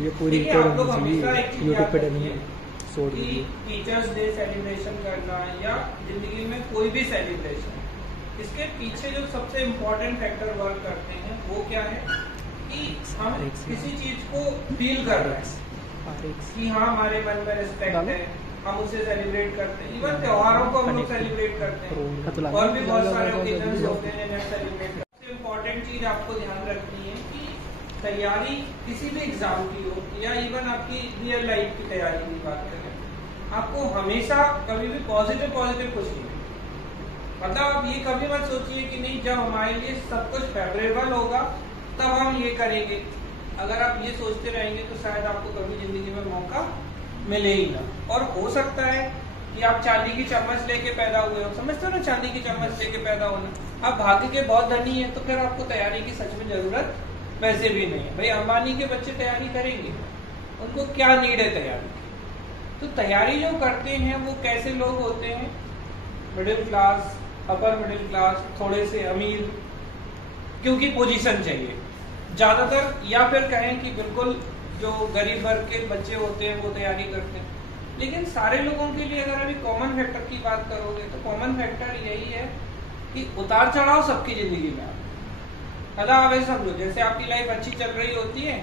ये पूरी आप लोग हमेशा एक चीज यूट्यूब पे डालेंगे कि टीचर्स डे सेलिब्रेशन करना या जिंदगी में कोई भी सेलिब्रेशन, इसके पीछे जो सबसे इम्पोर्टेंट फैक्टर वर्क करते हैं वो क्या है कि हम किसी चीज को फील कर रहे हैं कि हाँ हमारे मन में रिस्पेक्ट है, हम उसे सेलिब्रेट करते हैं। इवन त्योहारों को हम लोग सेलिब्रेट करते हैं और भी बहुत सारे ओकेजन्स होते हैं जिन्हें सेलिब्रेट करते हैं। सबसे इम्पोर्टेंट चीज आपको ध्यान रखनी है कि तैयारी किसी भी एग्जाम की हो या इवन आपकी रियल लाइफ की तैयारी की बात करें, आपको हमेशा कभी भी पॉजिटिव कुछ नहीं, मतलब आप ये कभी मत सोचिए कि नहीं जब हमारे लिए सब कुछ फेवरेबल होगा तब हम ये करेंगे। अगर आप ये सोचते रहेंगे तो शायद आपको कभी जिंदगी में मौका मिले ही ना। और हो सकता है कि आप चांदी की चम्मच लेके पैदा हुए हो, समझते हो ना, चांदी की चम्मच लेके पैदा होना, आप भाग्य के बहुत धनी है तो फिर आपको तैयारी की सच में जरूरत वैसे भी नहीं है। भाई अंबानी के बच्चे तैयारी करेंगे, उनको क्या नीड है तैयारी की। तो तैयारी जो करते हैं वो कैसे लोग होते हैं, middle class, upper middle class, थोड़े से अमीर, क्योंकि पोजीशन चाहिए ज्यादातर, या फिर कहें कि बिल्कुल जो गरीब वर्ग के बच्चे होते हैं वो तैयारी करते हैं। लेकिन सारे लोगों के लिए अगर अभी कॉमन फैक्टर की बात करोगे तो कॉमन फैक्टर यही है कि उतार चढ़ाव सबकी जिंदगी में आता है। आप ऐसा समझो जैसे आपकी लाइफ अच्छी चल रही होती है,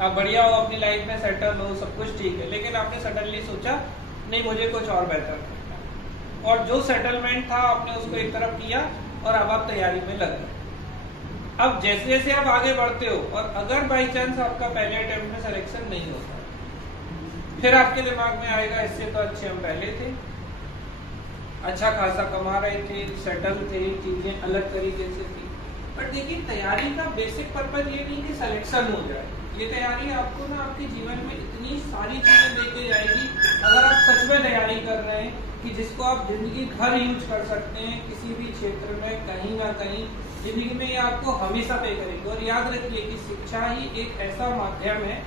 आप बढ़िया हो, अपनी लाइफ में सेटल हो, सब कुछ ठीक है, लेकिन आपने सडनली सोचा नहीं मुझे कुछ और बेहतर करना है, और जो सेटलमेंट था आपने उसको एक तरफ किया और अब आप तैयारी में लग गए। अब जैसे जैसे आप आगे बढ़ते हो और अगर बाई चांस आपका पहले अटेम्प्ट में सिलेक्शन नहीं होता, फिर आपके दिमाग में आएगा इससे तो अच्छे हम पहले थे, अच्छा खासा कमा रहे थे, सेटल थे, चीजें अलग तरीके से थी। बट देखिए तैयारी का बेसिक पर्पज ये नहीं कि सिलेक्शन हो जाए, ये तैयारी आपको ना आपके जीवन में इतनी सारी चीजें देके जाएगी अगर आप सच में तैयारी कर रहे हैं कि जिसको आप जिंदगी भर यूज कर सकते हैं किसी भी क्षेत्र में, कहीं ना कहीं जिंदगी में ये आपको हमेशा पे करेगी। और याद रखिए कि शिक्षा ही एक ऐसा माध्यम है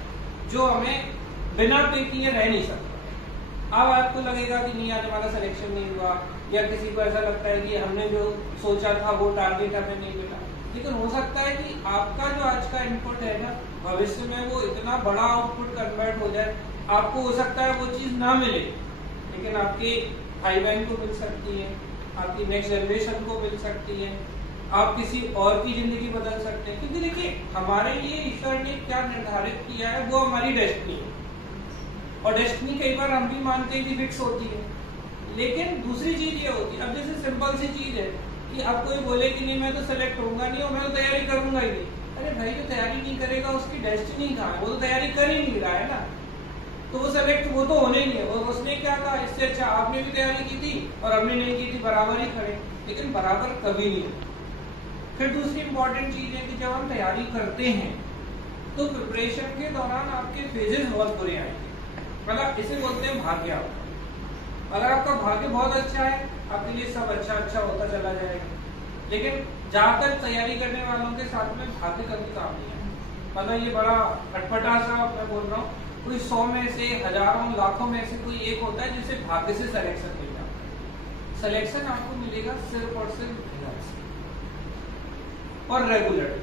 जो हमें बिना पे किए रह नहीं सकता। अब आपको लगेगा कि नहीं आज हमारा सिलेक्शन नहीं हुआ, या किसी को ऐसा लगता है कि हमने जो सोचा था वो टारगेट हमें नहीं मिला, लेकिन हो सकता है कि आपका जो आज का इनपुट है ना भविष्य में वो इतना बड़ा आउटपुट कन्वर्ट हो जाए, आपको हो सकता है वो चीज ना मिले लेकिन आपके भाई बहन को मिल सकती है, आपकी नेक्स्ट जनरेशन को मिल सकती है, आप किसी और की जिंदगी बदल सकते हैं। क्योंकि देखिए हमारे लिए ईश्वर ने क्या निर्धारित किया है वो हमारी डेस्टिनी है, और डेस्टिनी कई बार हम भी मानते हैं कि फिक्स होती है, लेकिन दूसरी चीज ये होती है, अब जैसे सिंपल सी चीज है कि अब कोई बोले कि नहीं मैं तो सेलेक्ट होऊंगा नहीं और मैं तो तैयारी करूंगा ही नहीं, अरे भाई जो तैयारी नहीं करेगा उसकी डेस्टिनी कहाँ है, वो तो तैयारी कर ही नहीं रहा है ना, तो वो सेलेक्ट वो तो होने ही नहीं है। वो उसने क्या कहा, इससे अच्छा आपने भी तैयारी की थी और हमने नहीं की थी, बराबर ही खड़े, लेकिन बराबर कभी नहीं है। फिर दूसरी इंपॉर्टेंट चीज है कि जब हम तैयारी करते हैं तो प्रिपरेशन के दौरान आपके फेजेस बहुत बुरे आएंगे, मतलब इसे बोलते हैं भाग्य। अगर आपका भाग्य बहुत अच्छा है आपके लिए सब अच्छा होता चला जाएगा, लेकिन जहां तक तैयारी करने वालों के साथ में भाग्य कभी काम नहीं है। मतलब ये बड़ा अटपटा सा मैं बोल रहा हूँ, कोई 100 में से, हजारों लाखों में से कोई एक होता है जिसे भाग्य से सिलेक्शन मिल जाता है। सिलेक्शन आपको मिलेगा सिर्फ और सिर्फ और रेगुलर।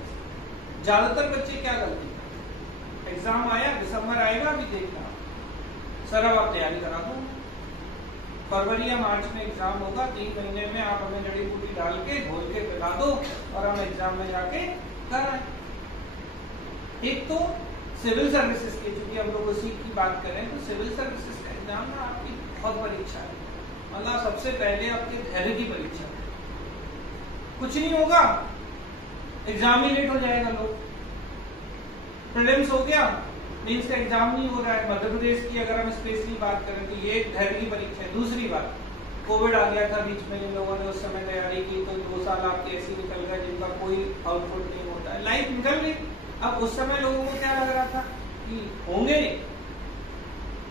ज्यादातर बच्चे क्या गलती करते, एग्जाम आया, दिसंबर आएगा, अभी देखना सर अब आप तैयारी करा दो, फरवरी या मार्च में एग्जाम होगा, 3 महीने में आप हमें जड़ी बूटी डाल के घोल के पिला दो और हम एग्जाम में जाके कराएं। एक तो सिविल सर्विसेज की, चूंकि हम लोग उसी की बात करें, तो सिविल सर्विसेज का एग्जाम ना आपकी बहुत परीक्षा है, मतलब सबसे पहले आपके धैर्य की परीक्षा है। कुछ नहीं होगा, एग्जाम ही लेट हो जाएगा, लोग प्रीलिम्स हो गया, मीन्स का एग्जाम नहीं हो रहा है। मध्य प्रदेश की अगर हम स्पेशली बात करें तो ये धैर्य की परीक्षा है। दूसरी बात, कोविड आ गया था बीच में, जिन लोगों ने उस समय तैयारी की तो 2 साल आपके ऐसे निकल गए जिनका कोई आउटपुट नहीं होता है, लाइफ निकल गई। अब उस समय लोगों को क्या लग रहा था कि होंगे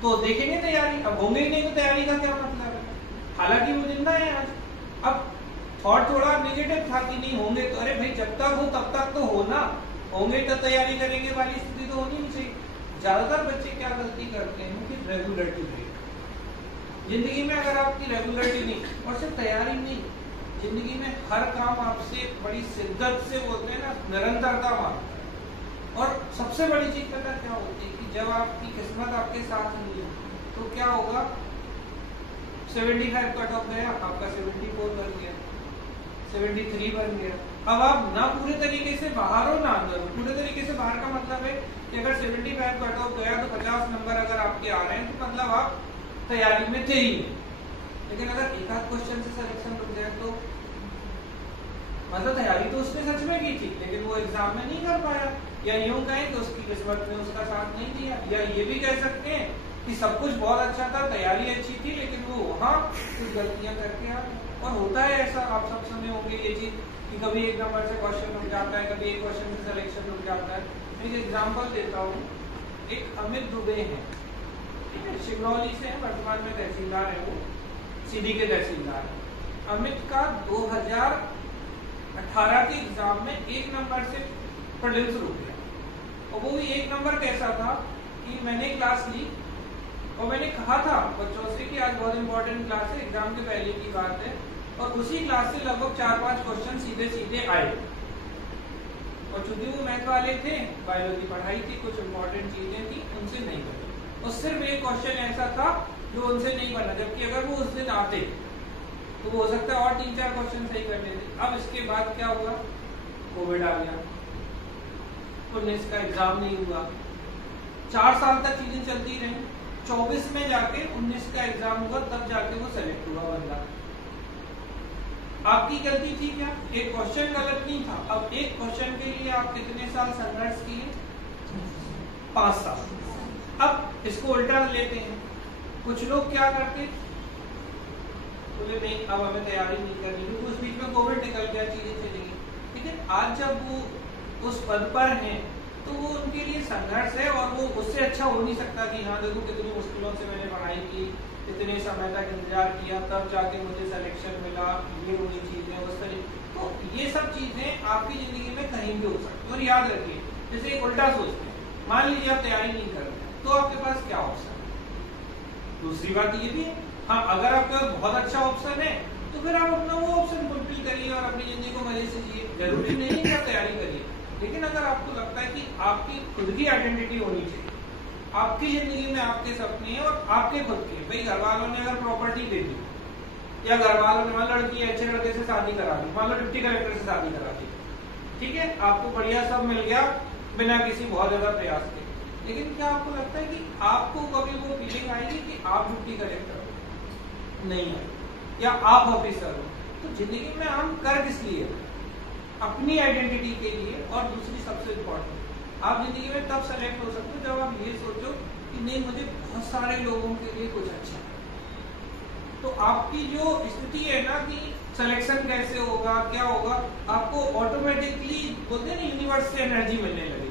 तो देखेंगे तैयारी, अब होंगे ही नहीं तो तैयारी का क्या मतलब है, हालांकि वो जिंदा है आज। अब थॉट थोड़ा नेगेटिव था कि नहीं होंगे तो, अरे भाई जब तक हो तब तक तो हो ना, होंगे तो तैयारी करेंगे वाली स्थिति तो होनी नहीं चाहिए। ज्यादातर बच्चे क्या गलती करते हैं कि रेगुलरिटी ब्रेक। जिंदगी में अगर आपकी रेगुलरिटी नहीं, और सिर्फ तैयारी नहीं, जिंदगी में हर काम आपसे बड़ी शिद्दत से बोलते हैं ना, निरंतरता मांगता है। और सबसे बड़ी चीज पता क्या होती है कि जब आपकी किस्मत आपके साथ नहीं है तो क्या होगा, 75 कट ऑफ गया, आपका 74 बन गया, 73 बन गया। अब आप ना पूरे तरीके से बाहर हो ना अंदर हो। पूरे तरीके से बाहर का मतलब है कि अगर 75 कट ऑफ गया तो 50 नंबर अगर आपके आ रहे हैं तो मतलब आप तैयारी में थे ही। लेकिन अगर एक आध क्वेश्चन से सिलेक्शन रुक जाए तो मतलब तैयारी तो उसने सच में की थी लेकिन वो एग्जाम में नहीं कर पाया, या यूं कहें तो उसकी किस्मत ने उसका साथ नहीं दिया, या ये भी कह सकते हैं कि सब कुछ बहुत अच्छा था, तैयारी अच्छी थी, लेकिन वो वहाँ कुछ गलतियां करके आ गए। और होता है ऐसा, आप सब सुने होंगे ये चीज कि कभी एक नंबर से क्वेश्चन रुक जाता है, कभी एक क्वेश्चन से सिलेक्शन रुक जाता है। मैं एक एग्जाम्पल देता हूँ। एक अमित दुबे हैं, ठीक है, शिवरौली से है, वर्तमान में तहसीलदार है, वो सीधी के तहसीलदार है। अमित का 2018 के एग्जाम में एक नंबर से प्रीलिम्स रुक गया, और वो भी एक नंबर कैसा था कि मैंने क्लास ली और मैंने कहा था बच्चों से कि आज बहुत इंपॉर्टेंट क्लास है, एग्जाम के पहले की बात है, और उसी क्लास से लगभग 4-5 क्वेश्चन सीधे सीधे आए। और चूंकि वो मैथ वाले थे, बायोलॉजी पढ़ाई थी, कुछ इंपॉर्टेंट चीजें थी, उनसे नहीं बनी, और सिर्फ एक क्वेश्चन ऐसा था जो उनसे नहीं बना, जबकि अगर वो उस दिन आते तो वो हो सकता है और 3-4 क्वेश्चन सही कर लेते। अब इसके बाद क्या हुआ, कोविड आ गया, 19 का एग्जाम नहीं हुआ, 4 साल तक चीजें चलती रही, 24 में जाके 19 का एग्जाम हुआ, तब जाके वो सेलेक्ट हुआ बंदा। आपकी गलती थी क्या? एक क्वेश्चन गलत नहीं था। अब एक क्वेश्चन के लिए आप कितने साल संघर्ष किए? 5 साल। अब इसको उल्टा लेते हैं, कुछ लोग क्या करते, बोले नहीं अब हमें तैयारी नहीं करनी, क्योंकि उस बीच में कोविड निकल गया, चीजें चली गई। लेकिन आज जब वो उस पद पर हैं तो वो उनके लिए संघर्ष है, और वो उससे अच्छा हो नहीं सकता कि हाँ देखो कितनी मुश्किलों से मैंने पढ़ाई की, इतने समय तक इंतजार किया, तब जाके मुझे सिलेक्शन मिला, ये हुई चीजें उस तरीके। तो ये सब चीजें आपकी जिंदगी में कहीं भी हो सकती है। और याद रखिए, जैसे एक उल्टा सोचते हैं, मान लीजिए आप तैयारी नहीं कर रहे तो आपके पास क्या ऑप्शन है? दूसरी बात ये भी है, हाँ अगर आपके पास बहुत अच्छा ऑप्शन है तो फिर आप अपना वो ऑप्शन फुलफिल करिए और अपनी जिंदगी को मजे से जिए। जरूरी नहीं है कि आप तैयारी करिए, लेकिन अगर आपको लगता है कि आपकी खुद की आइडेंटिटी होनी चाहिए, आपकी जिंदगी में आपके सपने हैं और आपके खुद के, भाई घर वालों ने अगर प्रॉपर्टी दे दी, या घर वालों ने मान लड़की अच्छे लड़के से शादी करा दी, मान लो डिप्टी कलेक्टर से शादी करा दी, ठीक है, आपको बढ़िया सब मिल गया बिना किसी बहुत ज्यादा प्रयास के, लेकिन क्या आपको लगता है कि आपको कभी वो फीलिंग आएगी कि आप डिप्टी कलेक्टर हो? नहीं है, या आप ऑफिसर हो? तो जिंदगी में हम कर किस लिए? अपनी आइडेंटिटी के लिए। और दूसरी सबसे इम्पोर्टेंट, आप जिंदगी में तब सेलेक्ट हो सकते हो जब आप ये सोचो कि नहीं मुझे बहुत सारे लोगों के लिए कुछ अच्छा है। तो आपकी जो स्थिति है ना कि सिलेक्शन कैसे होगा, क्या होगा, आपको ऑटोमेटिकली बोलते हैं ना यूनिवर्स से एनर्जी मिलने लगेगी।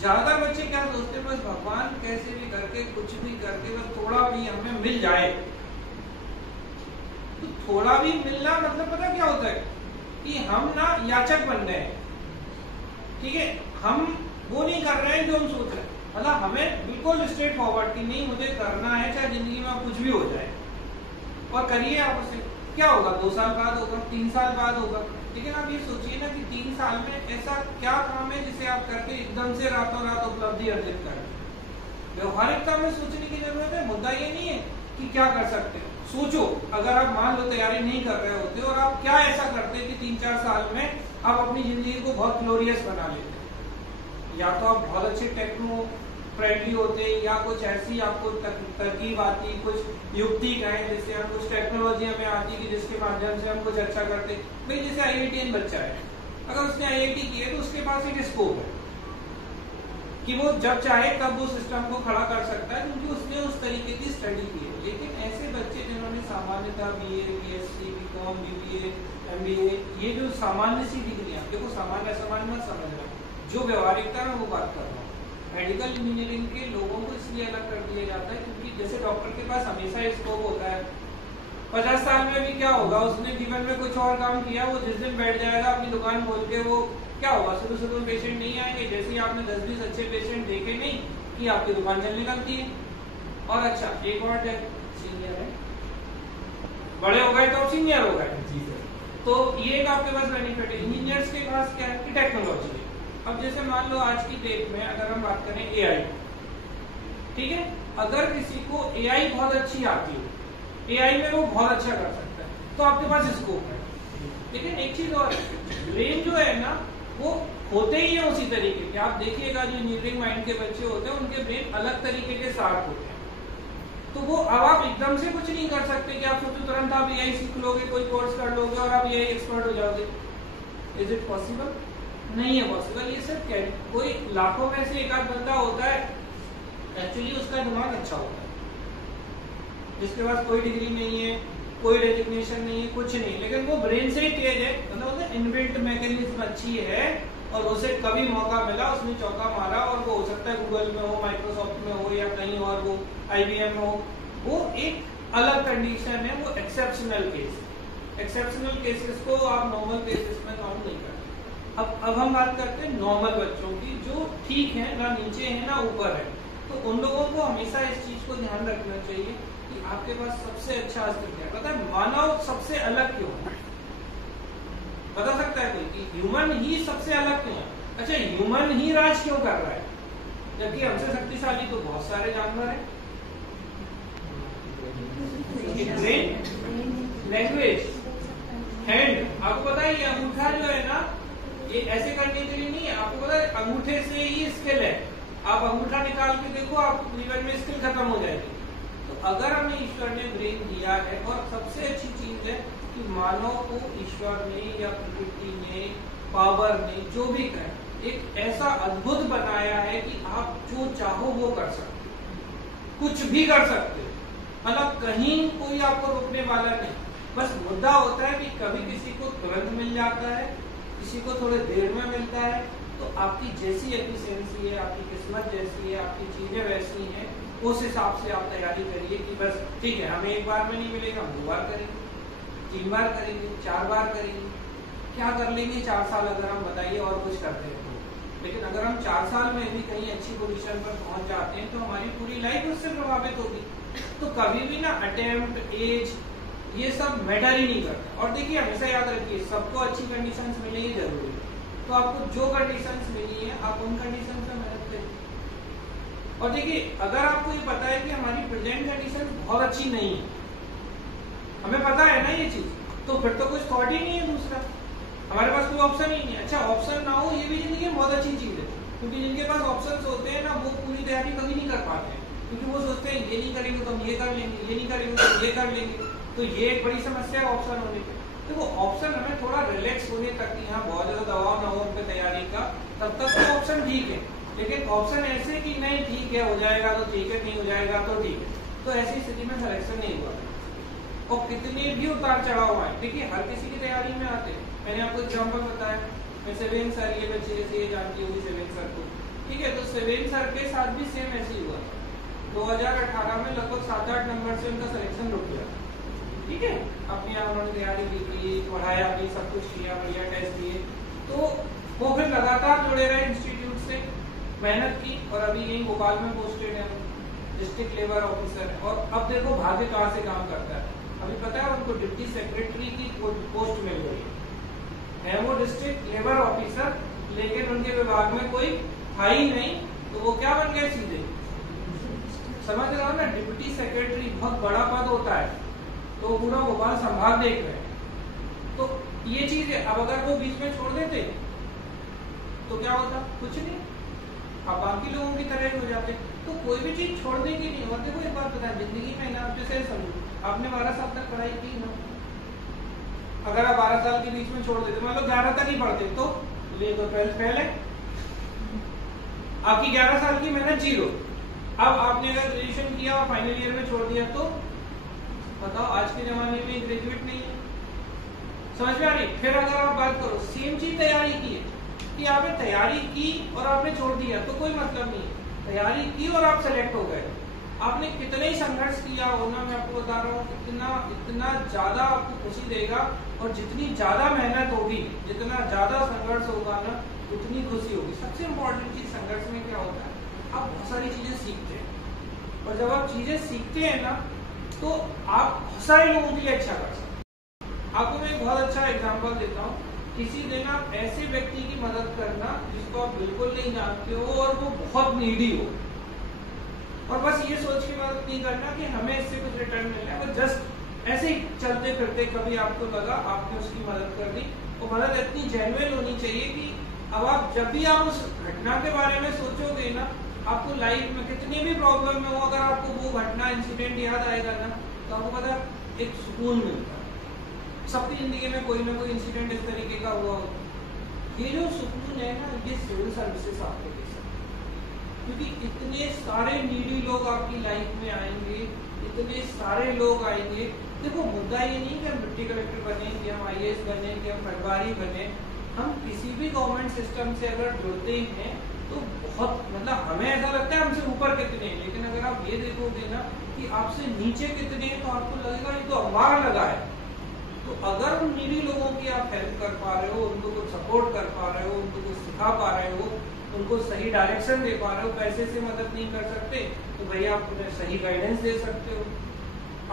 ज्यादातर बच्चे क्या सोचते हैं, बस भगवान कैसे भी करके कुछ भी करके बस थोड़ा भी हमें मिल जाए। तो थोड़ा भी मिलना मतलब पता क्या होता है कि हम ना याचक बन गए, ठीक है, हम वो नहीं कर रहे हैं जो हम सोच रहे हैं। मतलब हमें बिल्कुल स्ट्रेट फॉरवर्ड कि नहीं मुझे करना है, चाहे जिंदगी में कुछ भी हो जाए, और करिए। आप उसे क्या होगा, 2 साल बाद होगा, 3 साल बाद होगा, लेकिन आप ये सोचिए ना कि 3 साल में ऐसा क्या काम है जिसे आप करके एकदम से रातों रात उपलब्धि अर्जित करें। व्यवहारिकता में सोचने की जरूरत है। मुद्दा ये नहीं है कि क्या कर सकते हो, सोचो अगर आप मान लो तैयारी नहीं कर रहे होते और आप क्या ऐसा करते कि 3-4 साल में आप अपनी जिंदगी को बहुत ग्लोरियस बना लेते। या तो आप बहुत अच्छे टेक्नो फ्रेंडली होते, या कुछ ऐसी आपको तरकीब आती, कुछ युक्ति कहें जिससे हम कुछ टेक्नोलॉजी हमें आती कि जिसके माध्यम से हम कुछ अच्छा करते। भाई जैसे IITian बच्चा है, अगर उसने IIT की है तो उसके पास एक स्कोप है कि वो जब चाहे तब वो सिस्टम को खड़ा कर सकता है, क्योंकि उसने उस तरीके की स्टडी की है। लेकिन ऐसे बच्चे जिन्होंने सामान्यतः BA, BSc, BCom, BBA, MBA, ये जो सामान्य सी डिग्रियां, देखो सामान्य असामान्य मत समझना, जो व्यवहारिकता में वो बात कर रहा हूँ। मेडिकल इंजीनियरिंग के लोगों को इसलिए अलग कर दिया जाता है क्योंकि जैसे डॉक्टर के पास हमेशा स्कोप होता है। 50 साल में भी क्या होगा, उसने जीवन में कुछ और काम किया, वो जिस दिन बैठ जाएगा अपनी दुकान खोल के, वो क्या होगा, शुरू में पेशेंट नहीं आएंगे। जैसे ही आपने 10-20 अच्छे पेशेंट देखे नहीं कि आपकी दुकान चलने लगती है। और अच्छा एक और सीनियर है, बड़े हो गए तो सीनियर हो गए, तो ये एक आपके पास बेनिफिट है। इंजीनियर्स के पास क्या है कि टेक्नोलॉजी है। अब जैसे मान लो आज की डेट में अगर हम बात करें एआई, ठीक है, अगर किसी को एआई बहुत अच्छी आती है, एआई में वो बहुत अच्छा कर सकता है, तो आपके पास स्कोप है। लेकिन एक चीज और, ब्रेन जो है ना वो होते ही है उसी तरीके के। आप देखिएगा जो इंजीनियरिंग माइंड के बच्चे होते हैं उनके ब्रेन अलग तरीके के शार्प होते हैं। तो वो अब आप एकदम से कुछ नहीं कर सकते कि आप सोचो तुरंत आप एआई सीख लोगे, कोई कोर्स कर लोगे और आप एआई एक्सपर्ट हो जाओगे। Is it possible? नहीं है पॉसिबल। ये सिर्फ कोई लाखों में से एक आध बंदा होता है, एक्चुअली उसका दिमाग अच्छा होता है, जिसके पास कोई डिग्री नहीं है, कोई डेजिग्नेशन नहीं है, कुछ नहीं, लेकिन वो ब्रेन से ही तेज है, मतलब इनबिल्ट मैकेनिज्म अच्छी है और उसे कभी मौका मिला उसने चौका मारा, और वो हो सकता है गूगल में हो, माइक्रोसॉफ्ट में हो या कहीं और वो IBM में हो। वो एक अलग कंडीशन है, वो एक्सेप्शनल केस। एक्सेप्शनल केसेस को आप नॉर्मल केसेस में काउंट नहीं करते। अब हम बात करते हैं नॉर्मल बच्चों की, जो ठीक है, ना नीचे है ना ऊपर है। तो उन लोगों को हमेशा इस चीज को ध्यान रखना चाहिए कि आपके पास सबसे अच्छा अस्तित्व है। पता है मानव सबसे अलग क्यों है? बता सकता है कोई कि ह्यूमन ही सबसे अलग क्यों है? अच्छा, ह्यूमन ही राज क्यों कर रहा है जबकि हमसे शक्तिशाली तो बहुत सारे जानवर हैं? Language, hand. आपको पता है ये अंगूठा जो है ना, ये ऐसे करने के लिए नहीं है। आपको पता है अंगूठे से ही स्किल है। आप अंगूठा निकाल के देखो, आपको जीवन में स्किल खत्म हो जाएगी। तो अगर हमें ईश्वर ने ब्रेन दिया है, और सबसे अच्छी चीज है कि मानव को ईश्वर ने या प्रकृति ने, पावर ने, जो भी कहे, एक ऐसा अद्भुत बनाया है कि आप जो चाहो वो कर सकते, कुछ भी कर सकते, मतलब कहीं कोई आपको रोकने वाला नहीं। बस मुद्दा होता है कि कभी किसी को तुरंत मिल जाता है, किसी को थोड़ी देर में मिलता है। तो आपकी जैसी एफिशिएंसी है, आपकी किस्मत जैसी है, आपकी चीजें वैसी हैं, उस हिसाब से आप तैयारी करिए कि बस ठीक है, हमें एक बार में नहीं मिलेगा, हम 2 बार करेंगे, 3 बार करेंगे, 4 बार करेंगे, क्या कर लेंगे 4 साल अगर हम बताइए और कुछ करते हैं तो। लेकिन अगर हम 4 साल में भी कहीं अच्छी पोजीशन पर पहुंच जाते हैं तो हमारी पूरी लाइफ उससे प्रभावित होगी। तो कभी भी ना अटेम्प्ट, एज, ये सब मैटर ही नहीं करता। और देखिए हमेशा याद रखिए, सबको अच्छी कंडीशंस मिले ये जरूरी है। तो आपको जो कंडीशंस मिली है आप उन कंडीशन में मेहनत करिए। और देखिए अगर आपको ये पता है कि हमारी प्रेजेंट कंडीशन बहुत अच्छी नहीं है, हमें पता है ना ये चीज, तो फिर तो कुछ थॉट ही नहीं है दूसरा, हमारे पास कोई ऑप्शन ही नहीं है। अच्छा ऑप्शन ना हो ये भी जिंदगी में बहुत अच्छी चीज है, क्योंकि जिनके पास ऑप्शंस होते हैं ना वो पूरी तैयारी कभी नहीं कर पाते हैं, क्योंकि वो सोचते हैं ये नहीं करेंगे तो हम ये कर लेंगे, ये नहीं करेंगे तो ये कर लेंगे। तो ये एक बड़ी समस्या है ऑप्शन होने की। तो वो ऑप्शन हमें थोड़ा रिलैक्स होने तक, यहाँ बहुत ज्यादा दबाव ना हो उन पे तैयारी का, तब तक तो ऑप्शन ठीक है। लेकिन ऑप्शन ऐसे कि नहीं ठीक है, हो जाएगा तो ठीक है, नहीं हो जाएगा तो ठीक है, तो ऐसी स्थिति में सिलेक्शन नहीं हुआ। और कितने भी उतार चढ़ाव आए, देखिए हर किसी की तैयारी में आते हैं। मैंने आपको एग्जाम्पल बताया, मैं सेवेन सर, ये बच्चे जैसे ये जानती होगी सेवेन सर को, ठीक है। तो सेवेन सर के साथ भी सेम ऐसे ही हुआ। 2018 में लगभग 7-8 नंबर से उनका सिलेक्शन रुक गया, ठीक है। अपनी यहाँ उन्होंने तैयारी की, पढ़ाया भी, सब कुछ किया, बढ़िया टेस्ट दिए, तो वो फिर लगातार जुड़े रहे इंस्टीट्यूट से, मेहनत की, और अभी यही भोपाल में पोस्टेड है, डिस्ट्रिक्ट लेबर ऑफिसर है। और अब देखो भाग्य कहाँ से काम करता है, अभी पता है उनको डिप्टी सेक्रेटरी की पोस्ट मिल गई है। वो डिस्ट्रिक्ट लेबर ऑफिसर, लेकिन उनके विभाग में कोई था ही नहीं, तो वो क्या बन गए सीधे, समझ रहे हो ना, डिप्टी सेक्रेटरी बहुत बड़ा पद होता है, तो पूरा भोपाल संभाग देख रहे हैं। तो ये चीज है। अब अगर वो बीच में छोड़ देते तो क्या होता, कुछ नहीं, आप बाकी लोगों की तरह हो जाते। तो कोई भी चीज छोड़ने की नहीं। और देखो एक बात पता है जिंदगी में ना, आप जैसे समझो आपने 12 साल तक पढ़ाई की ना, अगर आप 12 साल के बीच में छोड़ देते, मान लो 11 तक ही पढ़ते, तो ले तो 12th फेल है, आपकी 11 साल की मेहनत 0। अब आपने अगर ग्रेजुएशन किया और फाइनल ईयर में छोड़ दिया, तो बताओ आज के जमाने में ग्रेजुएट नहीं है, समझ में आ रही। फिर अगर आप बात करो, सेम चीज तैयारी की है, कि आपने तैयारी की और आपने छोड़ दिया तो कोई मतलब नहीं है। तैयारी की और आप सेलेक्ट हो गए, आपने कितने ही संघर्ष किया होना, मैं आपको बता रहा हूँ, इतना ज्यादा आपको खुशी देगा। और जितनी ज्यादा मेहनत होगी, जितना ज्यादा संघर्ष होगा ना, उतनी खुशी होगी। सबसे इम्पोर्टेंट चीज संघर्ष में क्या होता है, आप बहुत सारी चीजें सीखते हैं, और जब आप चीजें सीखते हैं ना, तो आप बहुत सारे लोगों के लिए अच्छा कर सकते हैं। आपको मैं एक बहुत अच्छा एग्जांपल देता हूँ किसी दिन आप ऐसे व्यक्ति की मदद करना जिसको आप बिल्कुल नहीं जानते हो और वो बहुत नीडी हो, और बस ये सोच के मदद नहीं करना कि हमें इससे कुछ रिटर्न मिलना है, वो जस्ट ऐसे ही चलते फिरते कभी आपको लगा आपने उसकी मदद कर दी, वो मदद इतनी जेन्युइन होनी चाहिए कि अब आप जब भी आप उस घटना के बारे में सोचोगे ना, आपको लाइफ में कितनी भी प्रॉब्लम में हो, अगर आपको वो घटना इंसिडेंट याद आएगा ना, तो आपको पता एक सुकून मिलता है। सबकी जिंदगी में कोई ना कोई इंसिडेंट इस तरीके का हुआ हो, ये जो सुकून है ना, ये सिविल सर्विसेज आपको दे सकते हैं, क्योंकि इतने सारे नीडी लोग आपकी लाइफ में आएंगे, इतने सारे लोग आएंगे। देखो मुद्दा ये नहीं कि हम डिप्टी कलेक्टर बने, कि हम IAS बने, कि हम पटवारी बने, हम किसी भी गवर्नमेंट सिस्टम से अगर जुड़ते हैं तो बहुत मतलब हमें ऐसा लगता है हमसे ऊपर कितने हैं, लेकिन अगर आप ये देखोगे ना कि आपसे नीचे कितने हैं, तो आपको लगेगा ये तो अखबार लगा है। तो अगर उन नीडी लोगों की आप हेल्प कर पा रहे हो, उनको कुछ सपोर्ट कर पा रहे हो, उनको कुछ सिखा पा रहे हो, उनको सही डायरेक्शन दे पा रहे हो, पैसे से मदद नहीं कर सकते तो भैया आप उन्हें सही गाइडेंस दे सकते हो,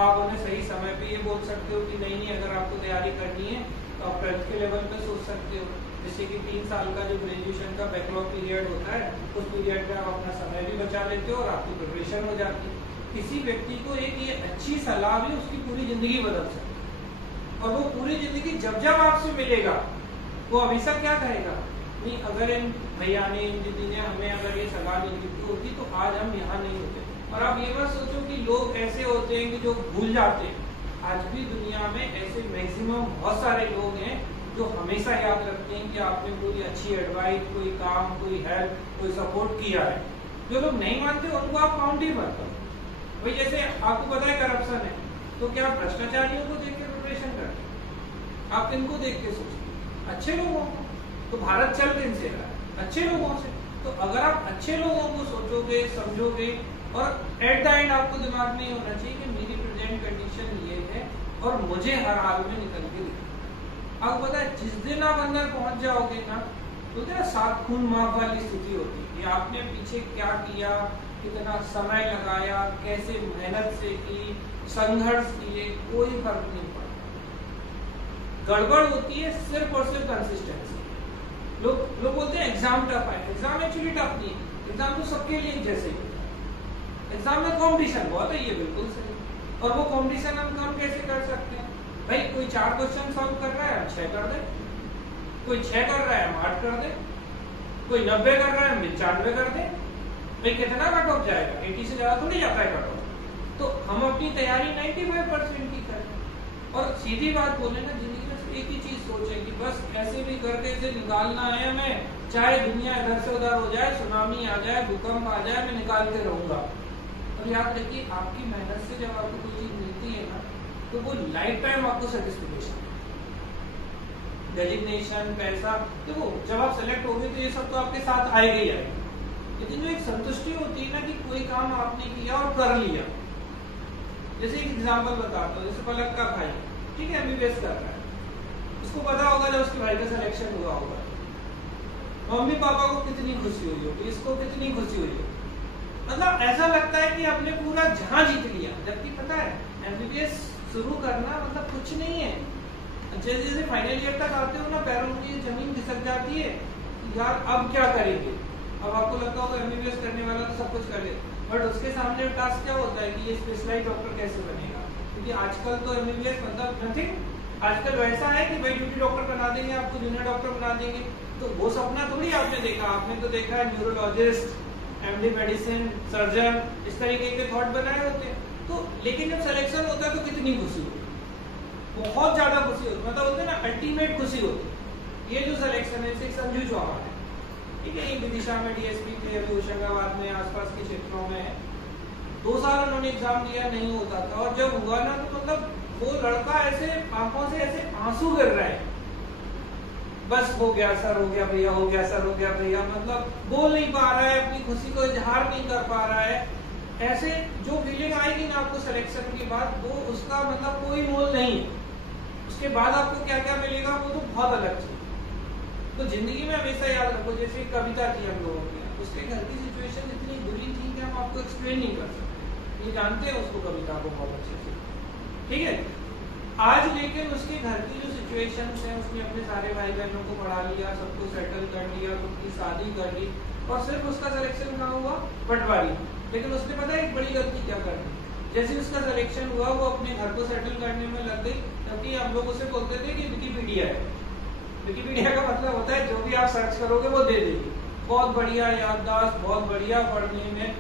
आप उन्हें सही समय पे ये बोल सकते हो कि नहीं अगर आपको तैयारी करनी है तो आप 12th के लेवल पे सोच सकते हो। जैसे कि 3 साल का जो ग्रेजुएशन का बैकलॉग पीरियड होता है, उस पीरियड में आप अपना समय भी बचा लेते हो और आपकी प्रिपरेशन हो जाती है। किसी व्यक्ति को एक ये अच्छी सलाह भी उसकी पूरी जिंदगी बदल सकती है, और वो पूरी जिंदगी जब जब आपसे मिलेगा वो हमेशा क्या कहेगा, नहीं अगर इन भैया ने, इन दीदी ने हमें अगर ये सलाह नहीं दी होती तो आज हम यहाँ नहीं होते। और आप ये मत सोचो कि लोग ऐसे होते हैं कि जो भूल जाते हैं, आज भी दुनिया में ऐसे मैक्सिमम बहुत सारे लोग हैं जो हमेशा याद रखते हैं कि आपने कोई अच्छी एडवाइस, कोई काम, कोई हेल्प, कोई सपोर्ट किया है। जो लोग नहीं मानते उनको आप काउंट ही मत करो। भाई जैसे आपको पता है करप्शन है, तो क्या आप भ्रष्टाचारियों को देख के प्रिपरेशन करते हैं? आप किनको देख के सोचते? अच्छे लोगों को। तो भारत चल किनसे रहा है? अच्छे लोगों से। तो अगर आप अच्छे लोगों को सोचोगे, समझोगे, और एट द एंड आपको दिमाग में होना चाहिए कि मेरी प्रेजेंट कंडीशन ये है और मुझे हर हाल में निकल के दिखना। आपको पता है जिस दिन आप अंदर पहुंच जाओगे ना, तो ना 7 खून माफ वाली स्थिति होती है कि आपने पीछे क्या किया, कितना समय लगाया, कैसे मेहनत से की, संघर्ष किए, कोई फर्क नहीं पड़ता। गड़बड़ होती है सिर्फ और सिर्फ कंसिस्टेंसी। लोग बोलते हैं एग्जाम टफ है, एग्जाम एक्चुअली टफ नहीं है, एग्जाम तो सबके लिए जैसे ही। एग्जाम में कंपटीशन बहुत है, ये बिल्कुल सही। और वो कंपटीशन हम कम कैसे कर सकते हैं? भाई कोई 4 क्वेश्चन सॉल्व कर रहा है हम 6 कर दे, कोई 6 कर रहा है हम 8 कर दे, कोई 90 कर रहा है हम 95 कर दे। भाई कितना कट ऑफ जाएगा? 80 से ज्यादा थोड़ी जाता है कट ऑफ। तो हम अपनी तैयारी 95% की करें। और सीधी बात बोले ना, जिंदगी में एक ही चीज सोचे कि बस ऐसे भी करके इसे निकालना है हमें, चाहे दुनिया इधर से उधर हो जाए, सुनामी आ जाए, भूकंप आ जाए, मैं निकाल के रहूंगा। और याद रखिए आपकी मेहनत से जब आपको कोई चीज मिलती है ना, तो वो लाइफ टाइम आपको सेटिस्फिकेशन, डेजिग्नेशन, पैसा, देखो जब आप सेलेक्ट होगे तो ये सब तो आपके साथ आएगा ही आएगा, लेकिन जो एक संतुष्टि होती है ना कि कोई काम आपने किया और कर लिया। जैसे एक एग्जांपल बताता हूँ, जैसे पलक का भाई ठीक है MBBS कर रहा है, उसको पता होगा जब उसके भाई का सिलेक्शन हुआ होगा मम्मी पापा को कितनी खुशी हुई होगी, इसको कितनी खुशी हुई होगी। मतलब ऐसा लगता है कि आपने पूरा जहां जीत लिया, जबकि पता है MBBS शुरू करना मतलब कुछ नहीं है। जैसे जैसे फाइनल ईयर तक आते हो ना, पैरों की जमीन खिसक जाती है, यार अब क्या करेंगे। अब आपको लगता होगा MBBS करने वाला तो सब कुछ कर ले, बट उसके सामने टास्क क्या होता है कि ये स्पेशलाइज्ड डॉक्टर कैसे बनेगा। क्योंकि आजकल तो MBBS मतलब नथिंग, आजकल वैसा है कि भाई ड्यूटी डॉक्टर बना देंगे, आपको जूनियर डॉक्टर बना देंगे। तो वो सपना थोड़ी आपने देखा, आपने तो देखा है न्यूरोलॉजिस्ट, MD मेडिसिन, सर्जन, इस तरीके के थॉट बनाए होते हैं। तो लेकिन जब सिलेक्शन होता है तो कितनी खुशी होती है, बहुत ज्यादा खुशी होती है, मतलब होता है ना अल्टीमेट खुशी होती है। ये जो सिलेक्शन है, संजू चौहान है, ठीक है, विदिशा में DSP थे, अभी होशंगाबाद में आसपास के क्षेत्रों में 2 साल उन्होंने एग्जाम दिया, नहीं होता था, और जब हुआ ना तो मतलब वो लड़का ऐसे आंखों से ऐसे आंसू गिर रहे हैं, बस हो गया सर, हो गया भैया, हो गया सर, हो गया भैया, मतलब बोल नहीं पा रहा है, अपनी खुशी को इजहार नहीं कर पा रहा है। ऐसे जो फीलिंग आएगी ना आपको सिलेक्शन के बाद, वो उसका मतलब कोई मोल नहीं है। उसके बाद आपको क्या क्या मिलेगा वो तो बहुत अलग चीज। तो जिंदगी में हमेशा याद रखो, जैसे कविता थी हम लोगों की, उसके घर की सिचुएशन इतनी बुरी थी कि हम आपको एक्सप्लेन नहीं कर सकते, ये जानते हैं उसको, कविता को बहुत अच्छे से, ठीक है। आज लेकिन उसके घर की जो सिचुएशन है, उसने अपने सारे भाई बहनों को पढ़ा लिया, सबको सेटल कर लिया, उनकी शादी कर ली और सिर्फ उसका सिलेक्शन कहाँ हुआ? पटवारी। लेकिन उसने पता है एक बड़ी गलती क्या कर दी? जैसे उसका सिलेक्शन हुआ वो अपने घर को सेटल करने में लग गई, क्योंकि हम लोग उसे बोलते थे कि विकिपीडिया है। विकिपीडिया का मतलब होता है जो भी आप सर्च करोगे वो दे देगी, बहुत बढ़िया याददाश्त, बहुत बढ़िया पढ़ने में,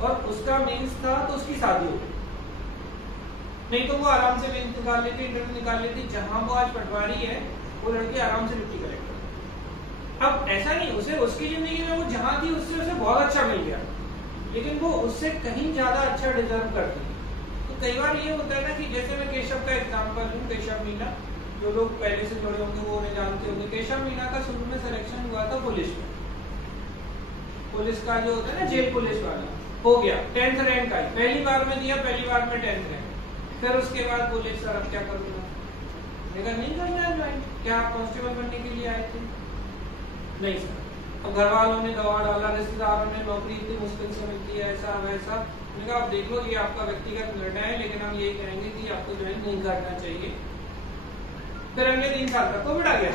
और उसका मेंस था तो उसकी शादी हो गई। नहीं तो वो आराम से मेंस निकाल लेती, इंटरव्यू निकाल लेती। जहां वो आज पटवारी है वो लड़की आराम से डिप्टी कलेक्टर। अब ऐसा नहीं, उसे उसकी जिंदगी में वो जहां थी उससे उसे बहुत अच्छा मिल गया, लेकिन वो उससे कहीं ज्यादा अच्छा डिजर्व करती है। तो कई बार ये होता है ना कि जैसे मैं केशव का एग्जाम्पल लूँ, केशव मीना, जो लोग पहले से जुड़े होंगे वो उन्हें जानते होंगे। केशव मीना का शुरू में सिलेक्शन हुआ था पुलिस में, पुलिस का जो होता है ना जेल पुलिस वाला, हो गया 10th रैंक आई, पहली बार में दिया, पहली बार में 10th रैंक। फिर उसके बाद बोले सर अब क्या करूँगा? देखा नहीं करना है ज्वाइन, क्या आप कांस्टेबल बनने के लिए आए थे? नहीं सर। अब घर वालों ने दवा डाला, रिश्तेदारों ने, नौकरी इतनी मुश्किल से मिलती है, ऐसा वैसा। मैंने कहा आप देख लो, ये आपका व्यक्तिगत निर्णय है, लेकिन हम यही कहेंगे कि आपको ज्वाइन नहीं करना चाहिए। फिर अगले 3 साल तक कोविड आ गया,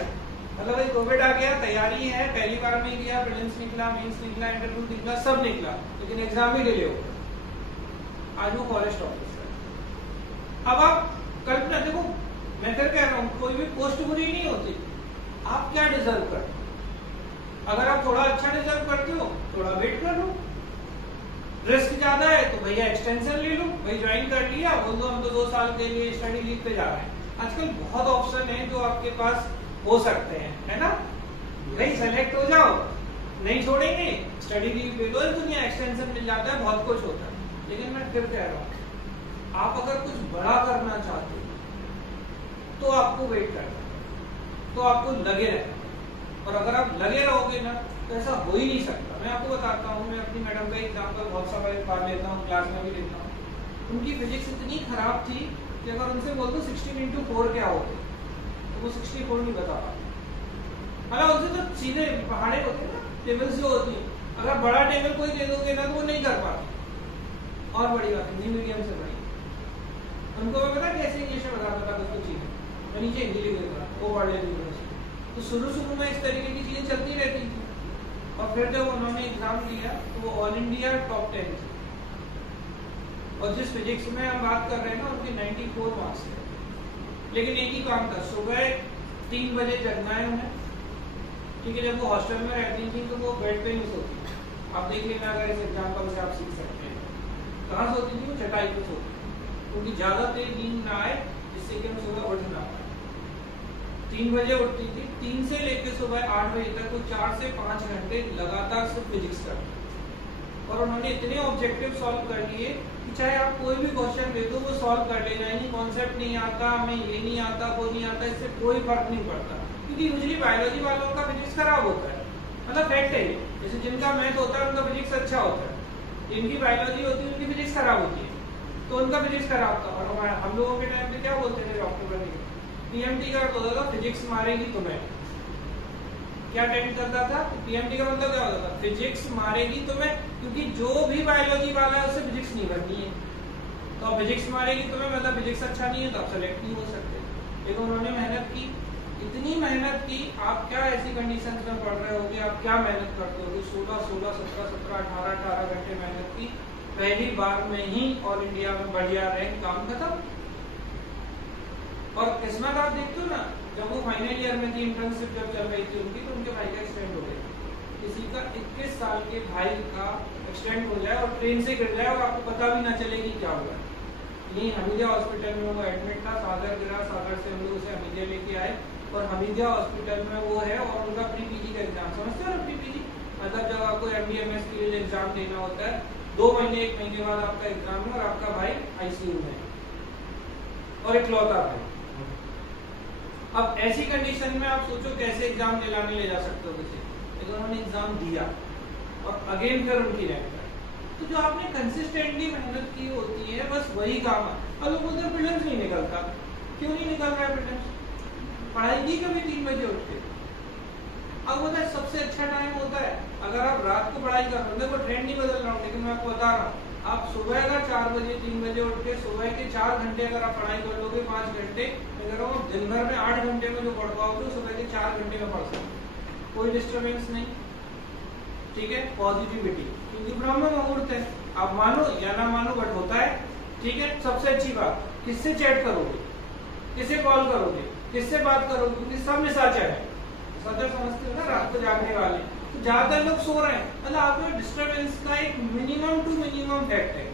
मतलब भाई कोविड आ गया, तैयारी है, पहली बार में गया, प्रीलिम्स निकला, मेंस निकला, इंटरव्यू निकला, सब निकला, लेकिन एग्जाम ही डिले हो गया। आज वो फॉरेस्ट ऑफिसर। अब आप कल्पना देखो, मैं फिर कह रहा हूँ कोई भी पोस्ट बुरी नहीं होती, आप क्या डिजर्व करते हो। अगर आप थोड़ा अच्छा डिजर्व करते हो, थोड़ा वेट कर लो। रिस्क ज्यादा है तो भैया एक्सटेंशन ले लो, भाई ज्वाइन कर लिया, बोल दो हम तो 2 साल के लिए स्टडी लीव पे जा रहे हैं। आजकल बहुत ऑप्शन है जो आपके पास हो सकते हैं, है ना? भाई सेलेक्ट हो जाओ, नहीं छोड़ेंगे, स्टडी लीव पे लो, दुनिया एक्सटेंशन मिल जाता है, बहुत कुछ होता है। लेकिन मैं फिर कह रहा हूँ, आप अगर कुछ बड़ा करना चाहते हो तो आपको वेट करना है, तो आपको लगे रहना। और अगर आप लगे रहोगे ना तो ऐसा हो ही नहीं सकता। मैं आपको बताता हूँ, मैं अपनी मैडम का एग्जाम्पल बहुत सारा बार लेता हूँ, क्लास में भी लेता हूँ। उनकी फिजिक्स इतनी खराब थी कि अगर उनसे बोल दो 16x4 क्या होते तो वो 64 नहीं बता पाते। मतलब उनसे तो सीधे पहाड़े होते ना, टेबल्स जो होती है, अगर बड़ा टेबल कोई दे दोगे ना तो वो नहीं कर पाते। और बड़ी बात हिंदी मीडियम से बड़ी, उनको मैं पता कैसे इंग्लिश में बताता था कुछ चीजें, मैं नीचे हिंदी लिख देता वो पढ़ लेती थी। तो शुरू में इस तरीके की चीजें चलती रहती थी, और फिर जब उन्होंने एग्जाम दिया तो वो ऑल इंडिया टॉप 10 थे। और जिस फिजिक्स में हम बात कर रहे हैं ना, उनके 94 मार्क्स थे। लेकिन एक ही काम था, सुबह 3 बजे जगना है उन्हें, क्योंकि जब वो हॉस्टल में रहती थी तो वो बेड पे नहीं सोती। आप देख लेना, अगर इस एग्जाम्पल से आप सीख सकते हैं। कहाँ सोती थी? वो चटाई पे सोती, क्योंकि ज्यादा तेज नींद ना आए, जिससे कि हम सुबह उठ ना पाए। 3 बजे उठती थी, 3 से लेकर सुबह 8 बजे तक वो 4 से 5 घंटे लगातार सिर्फ फिजिक्स करती। और उन्होंने इतने ऑब्जेक्टिव सॉल्व कर लिए कि चाहे आप कोई भी क्वेश्चन दे दो वो सॉल्व कर ले जाएंगे। कॉन्सेप्ट नहीं आता, हमें ये नहीं आता, वो नहीं आता, इससे कोई फर्क नहीं पड़ता, क्योंकि यूजुअली बायोलॉजी वालों का फिजिक्स खराब होता है, मतलब फैक्ट है ये। जैसे जिनका मैथ होता है उनका फिजिक्स अच्छा होता है, जिनकी बायोलॉजी होती है उनकी फिजिक्स खराब होती है, तो उनका फिजिक्स खराब था। और हम लोगों के टाइम पे क्या बोलते थे डॉक्टर बनने के, पीएमटी का होता था फिजिक्स मारेगी तुम्हें। क्या टेंट करता था? पीएमटी का मतलब क्या होता था? फिजिक्स मारेगी तुम्हें, क्योंकि जो भी बायोलॉजी वाला है उससे फिजिक्स नहीं बननी है। तो अब फिजिक्स मारेगी तुम्हें मतलब फिजिक्स अच्छा नहीं है, तो आप सेलेक्ट नहीं हो सकते। लेकिन उन्होंने मेहनत की, इतनी मेहनत की। आप क्या ऐसी कंडीशन में पढ़ रहे होगे, आप क्या मेहनत करते होगे? 16, 17, 18 घंटे मेहनत की, पहली बार में ही ऑल इंडिया में बढ़िया रैंक, काम खत्म। और किस्मत आप देखते हो ना, जब वो फाइनल ईयर में थी, इंटर्नशिप जब चल रही थी उनकी, तो उनके भाई का एक्सीडेंट हो गया। किसी का 21 साल के भाई का एक्सीडेंट हो जाए और ट्रेन से गिर जाए और आपको पता भी ना चले कि क्या हुआ। यही हमीदिया हॉस्पिटल में वो एडमिट था, सागर गिरा, सागर से हम लोग उसे हमीदिया लेके आए, और हमीदिया हॉस्पिटल में वो है। और उनका प्री पीजी का एग्जाम, समझते हो ना प्री पीजी, मतलब जब आपको एमडीएमएस के लिए एग्जाम देना होता है, 2 महीने 1 महीने बाद आपका एग्जाम है, और आपका भाई आईसीयू में और इकलौता भाई। अब ऐसी कंडीशन में आप सोचो कैसे एग्जाम दिलाने ले जा सकते हो किसी, लेकिन उन्होंने एग्जाम दिया और अगेन फिर उनकी रैंक आई। तो जो आपने कंसिस्टेंटली मेहनत की होती है, बस वही काम है। और लोग बोलते हैं प्रीलिम्स नहीं निकलता, क्यों नहीं निकल रहा है प्रीलिम्स? पढ़ाई की कभी 3 बजे उठ के? अब होता है सबसे अच्छा टाइम होता है, अगर आप रात को पढ़ाई कर रहे हो, देखो ट्रेंड नहीं बदल रहा हूँ, लेकिन मैं आपको बता रहा हूँ आप सुबह का 4 बजे 3 बजे उठ के सुबह के 4 घंटे अगर आप पढ़ाई कर लोगे, 5 घंटे, अगर आप दिन भर में 8 घंटे में जो पढ़ पाओगे सुबह के 4 घंटे में पढ़ सकते, कोई डिस्टर्बेंस नहीं। ठीक है, पॉजिटिविटी, क्योंकि ब्रह्म मुहूर्त है, आप मानो या ना मानो बट होता है। ठीक है, सबसे अच्छी बात, किससे चैट करोगे, किससे कॉल करोगे, किससे बात करोगे, क्योंकि सब निशाचर है। सदर समझते हो ना, रात को जागने वाले, तो ज्यादातर लोग सो रहे हैं, मतलब आपको डिस्टर्बेंस का एक मिनिमम टू मिनिमम फैक्ट है।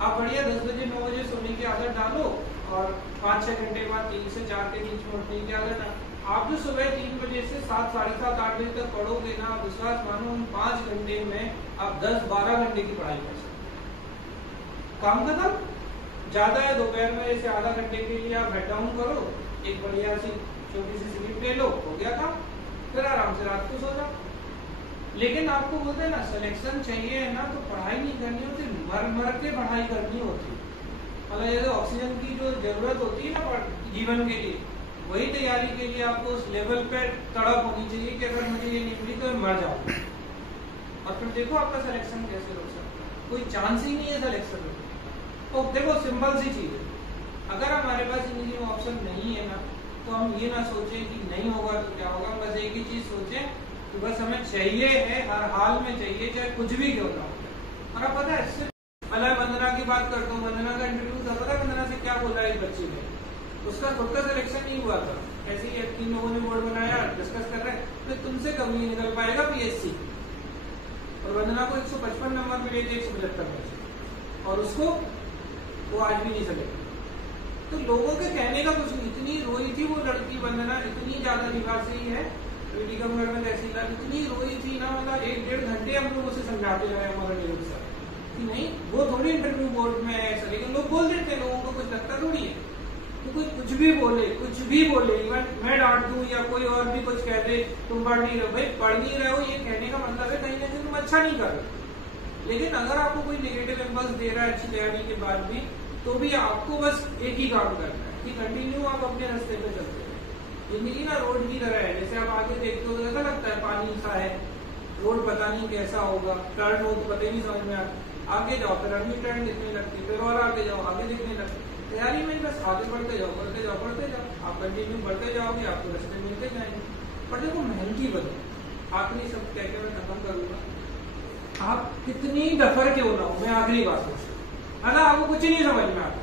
आप बढ़िया 10 बजे 9 बजे सोने की आदत डालो और 5-6 घंटे बाद 3 से 4 के बीच में उठने की आदत डालो। आप जो सुबह 3 बजे से 7, साढ़े 7, 8 बजे तक पढ़ोगे ना, विश्वास मानो 5 घंटे में आप 10-12 घंटे की पढ़ाई कर सकते। काम खत्म। ज्यादा है दोपहर में जैसे आधा घंटे के लिए आप हेड डाउन करो, एक बढ़िया सी छोटी सी स्लीप ले लो, हो गया काम, फिर आराम से रात को सो जाओ। लेकिन आपको बोलते हैं ना, सिलेक्शन चाहिए है ना, तो पढ़ाई नहीं करनी होती, मर मर के पढ़ाई करनी होती। मतलब ये ऑक्सीजन की जो जरूरत होती है ना जीवन के लिए, वही तैयारी के लिए आपको उस लेवल पे तड़प होनी चाहिए कि अगर मुझे ये नहीं मिली तो मैं मर जाऊँ। और फिर देखो आपका सिलेक्शन कैसे हो सकता है, कोई चांस ही नहीं है सिलेक्शन में। तो देखो सिंपल सी चीज है, अगर हमारे पास जिंदगी में ऑप्शन नहीं है ना, तो हम ये ना सोचें कि नहीं होगा तो क्या होगा, बस एक ही चीज सोचें कि बस हमें चाहिए है, हर हाल में चाहिए, चाहे कुछ भी क्यों ना हो। और आप पता है, अलग वंदना की बात करता हूँ, वंदना का इंटरव्यू था, पता है वंदना से क्या बोला एक बच्ची ने, उसका खुद का सिलेक्शन नहीं हुआ था, ऐसे ही 3 लोगों ने बोर्ड बनाया, डिस्कस कर रहे हैं, तो तुमसे कभी नहीं निकल पाएगा पीएससी। और वंदना को 155 नंबर मिले थे 175%, और उसको वो आज भी नहीं सके। तो लोगों के कहने का कुछ नहीं, इतनी रोई थी वो लड़की वंदना, इतनी ज्यादा निवासी है टीकमगढ़ में तहसीलदार, इतनी रोई थी ना, मतलब 1-1.5 घंटे हम लोग उसे समझाते रहे हमारे निरुक्त सर कि नहीं वो थोड़ी इंटरव्यू बोर्ड में है ऐसा, लेकिन लोग बोल देते हैं, लोगों को कुछ लगता थोड़ी है, तो कोई कुछ भी बोले, इवन मैं डांट दूं या कोई और भी कुछ कह दे, तुम पढ़ नहीं रहे हो, भाई पढ़ नहीं रहे हो ये कहने का मतलब है कहीं ना कहीं तुम अच्छा नहीं कर रहे। लेकिन अगर आपको कोई नेगेटिव इम्पल्स दे रहा है अच्छी तैयारी के बाद भी, तो भी आपको बस एक ही काम करना है कि कंटिन्यू आप अपने रास्ते पे चलते हैं। जिंदगी ना रोड की तरह है, जैसे आप आगे देखते हो तो ऐसा लगता है पानी सा है, रोड पता नहीं कैसा होगा, टर्न हो तो पता ही नहीं समझ में आता, आगे जाओ फिर अगली टर्न दिखने लगती, फिर और आगे जाओ आगे दिखने लगती। तैयारी में बस आगे बढ़ते जाओ, आप कंटिन्यू बढ़ते जाओगे, आपको रास्ते मिलते जाएंगे। पर देखो मेहनती बनो, आखिरी सब कहकर मैं खत्म करूंगा, आप कितनी डफर क्यों ना हो, मैं आखिरी बात पूछूं, अगर आपको कुछ नहीं समझ में आता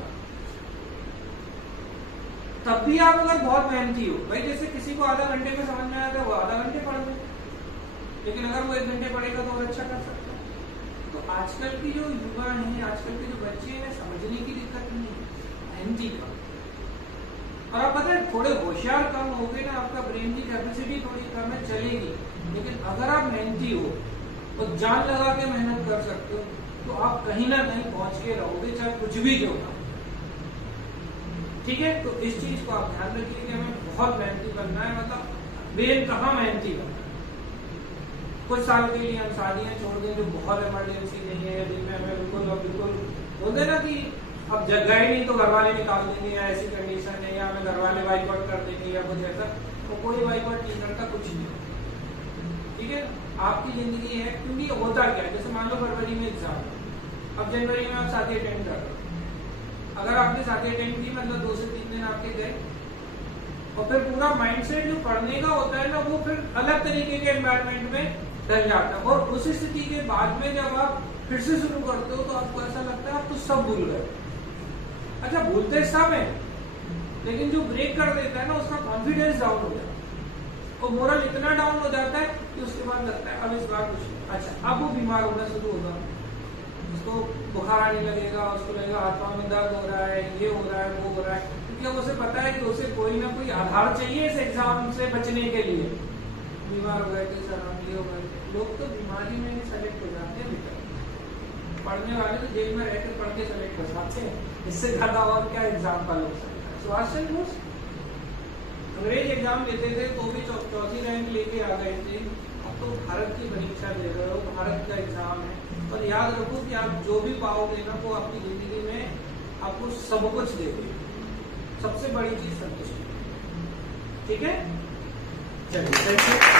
तब भी आप अगर बहुत मेहनती हो, भाई जैसे किसी को आधा घंटे में समझ में आया था वो आधा घंटे पढ़ ले, लेकिन अगर वो 1 घंटे पढ़ेगा तो और अच्छा कर सकता है। तो आजकल की जो युवा है, आजकल के जो बच्चे हैं, समझने की दिक्कत नहीं है, मेहनती का। और आप पता है थोड़े होशियार कम हो गए ना, आपका ब्रेन की कैपेसिटी थोड़ी कम है, चलेगी, लेकिन अगर आप मेहनती हो और जान लगा के मेहनत कर सकते हो, तो आप कहीं ना कहीं पहुंच के रहोगे, चाहे कुछ भी क्यों ना। ठीक है, तो इस चीज को आप ध्यान रखिए कि हमें बहुत मेहनती बनना है, मतलब बेन कहाँ मेहनती बनना है। कुछ साल के लिए हम शादियां छोड़ दें जो बहुत इमरजेंसी नहीं है, जिनमें हमें बिल्कुल बोलते ना कि अब जगह ही नहीं तो घर वाले निकाल देंगे, या ऐसी कंडीशन है, या हमें घर वाले बाइकआउट कर देंगे या कुछ ऐसा, तो कोई बाइकआउट नहीं करता, कुछ नहीं। ठीक है, आपकी जिंदगी है, क्योंकि होता क्या है, जैसे मान लो फरवरी में एग्जाम, अब जनवरी में आप शादी अटेंड कर रहे हो, अगर आपने शादी अटेंड की मतलब 2 से 3 दिन आपके गए, और फिर पूरा माइंडसेट जो पढ़ने का होता है ना, वो फिर अलग तरीके के एनवायरनमेंट में ढल जाता है। और उस स्थिति के बाद में जब आप फिर से शुरू करते हो तो आपको ऐसा लगता है आप तो सब भूल गए। अच्छा, भूलते सब है, लेकिन जो ब्रेक कर देता है ना, उसका कॉन्फिडेंस डाउन हो जाता है और मोरल इतना डाउन हो जाता है कि उसके बाद लगता है अब इस बार कुछ नहीं। अच्छा, अब वो बीमार होना शुरू होगा, उसको बुखार आने लगेगा, उसको लगेगा हाथ पांव में दर्द हो रहा है, ये हो रहा है, वो हो रहा है, क्योंकि अब उसे पता है कि उसे कोई ना कोई आधार चाहिए इस एग्जाम से बचने के लिए। बीमार हो गए थे सर, हम ये हो गए। लोग तो बीमारी में ही सेलेक्ट हो जाते हैं बेटा, पढ़ने वाले तो जेल में रहकर पढ़ के सेलेक्ट हो जाते हैं, इससे ज्यादा और क्या एग्जाम्पल हो सकता है। सुभाष चंद्र बोस अंग्रेज एग्जाम लेते थे तो भी 4वीं रैंक लेके आ गए थे, अब तो भारत की परीक्षा दे रहे हो, भारत का एग्जाम है। और याद रखो कि आप जो भी पाओगे ना, वो आपकी जिंदगी में आपको सब कुछ देगी, सबसे बड़ी चीज संतुष्टि। ठीक है, चलिए।